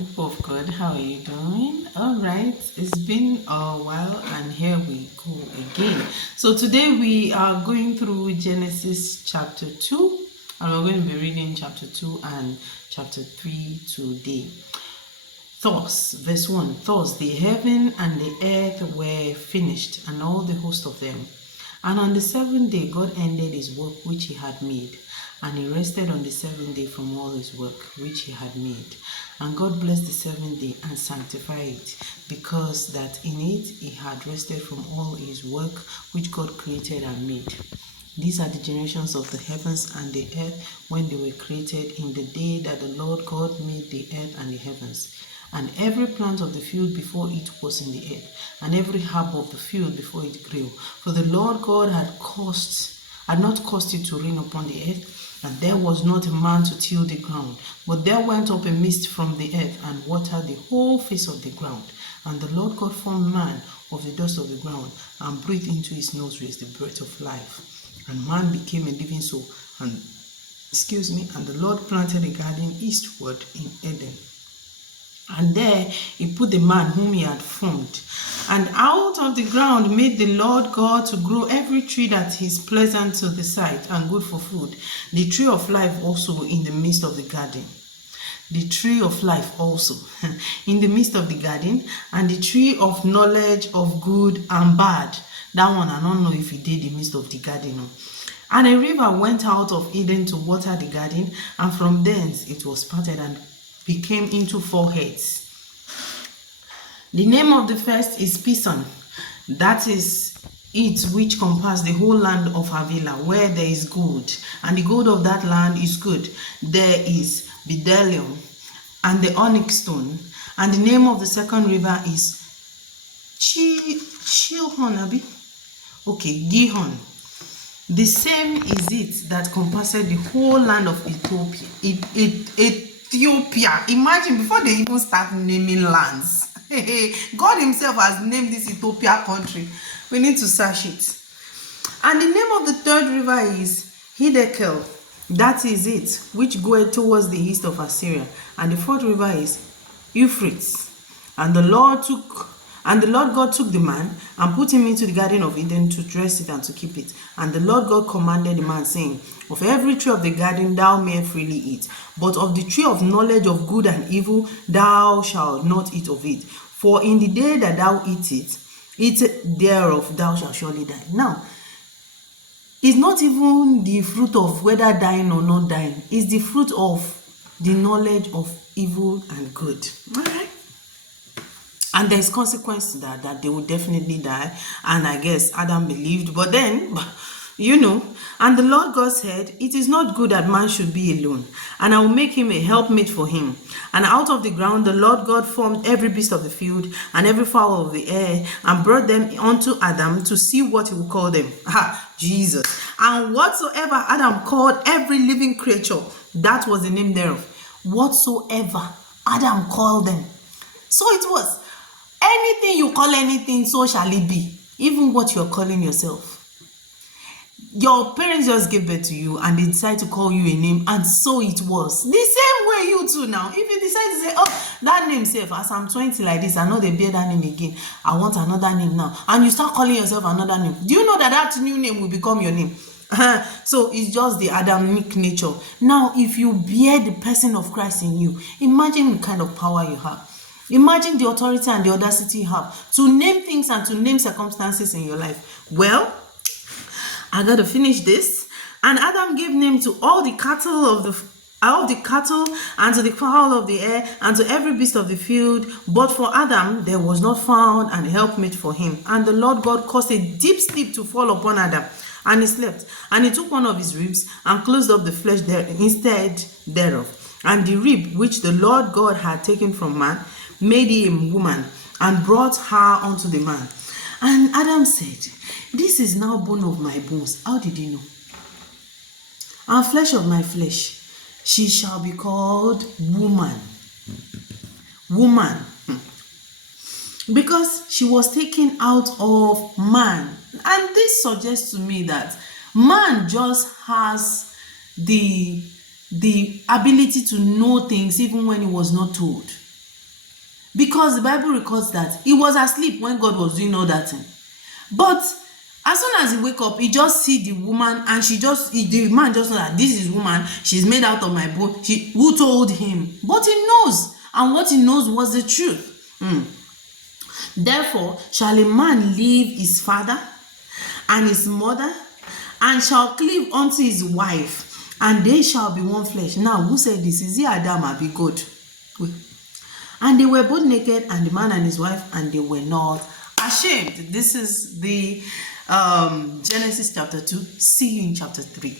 people of God, how are you doing? All right, it's been a while, and here we go again. So today we are going through Genesis chapter 2, and we're going to be reading chapter 2 and chapter 3 today. Thus, verse 1, thus the heaven and the earth were finished, and all the host of them. And on the seventh day God ended his work which he had made, and he rested on the seventh day from all his work which he had made. And God blessed the seventh day and sanctified it, because that in it he had rested from all his work which God created and made. These are the generations of the heavens and the earth when they were created, in the day that the Lord God made the earth and the heavens. And every plant of the field before it was in the earth, and every herb of the field before it grew. For the Lord God had not caused it to rain upon the earth, and there was not a man to till the ground. But there went up a mist from the earth, and watered the whole face of the ground. And the Lord God formed man of the dust of the ground, and breathed into his nostrils the breath of life. And man became a living soul. And the Lord planted a garden eastward in Eden. And there he put the man whom he had formed. And out of the ground made the Lord God to grow every tree that is pleasant to the sight and good for food, the tree of life also in the midst of the garden. The tree of life also in the midst of the garden, and the tree of knowledge of good and bad. That one, I don't know if he did the midst of the garden. No. And a river went out of Eden to water the garden, and from thence it was parted and became into 4 heads. The name of the first is Pison. That is it which compassed the whole land of Havilah, where there is gold, and the gold of that land is good. There is bdellium and the onyx stone. And the name of the second river is Chilhon, Gihon. The same is it that compassed the whole land of Ethiopia. Imagine, before they even start naming lands, God himself has named this Ethiopia country. We need to search it. And the name of the third river is Hiddekel. That is it, which goeth towards the east of Assyria. And the fourth river is Euphrates. And the Lord God took the man and put him into the garden of Eden to dress it and to keep it. And the Lord God commanded the man, saying, of every tree of the garden thou mayest freely eat, but of the tree of knowledge of good and evil thou shalt not eat of it. For in the day that thou eat thereof thou shalt surely die. Now, it's not even the fruit of whether dying or not dying. It's the fruit of the knowledge of evil and good. All right. And there's consequence to that they will definitely die. And I guess Adam believed, but then, and the Lord God said, it is not good that man should be alone, and I will make him a helpmate for him. And out of the ground the Lord God formed every beast of the field and every fowl of the air, and brought them unto Adam to see what he would call them. Jesus. And whatsoever Adam called every living creature, that was the name thereof. Whatsoever Adam called them, so it was. Anything you call anything, so shall it be. Even what you're calling yourself. Your parents just gave birth to you and they decide to call you a name, and so it was. The same way you too now. If you decide to say, oh, that name safe, as I'm 20 like this, I know they bear that name again. I want another name now. And you start calling yourself another name. Do you know that new name will become your name? So it's just the Adamic nature. Now, if you bear the person of Christ in you, imagine the kind of power you have. Imagine the authority and the audacity you have to name things and to name circumstances in your life. Well, I got to finish this. And Adam gave name to all the cattle and to the fowl of the air and to every beast of the field. But for Adam there was not found an helpmate for him. And the Lord God caused a deep sleep to fall upon Adam, and he slept. And he took one of his ribs and closed up the flesh there instead thereof. And the rib which the Lord God had taken from man made he a woman, and brought her unto the man. And Adam said, this is now bone of my bones. How did he know? And flesh of my flesh. She shall be called woman. Woman. Because she was taken out of man. And this suggests to me that man just has the ability to know things even when he was not told. because the Bible records that he was asleep when God was doing all that thing. But as soon as he wake up, he just see the woman, and the man just know that this is woman, she's made out of my bone. Who told him? But he knows, and what he knows was the truth. Therefore shall a man leave his father and his mother, and shall cleave unto his wife, and they shall be one flesh. Now, who said this? Is it Adam or be God? And they were both naked, and the man and his wife, and they were not ashamed. This is the Genesis chapter 2. See you in chapter 3.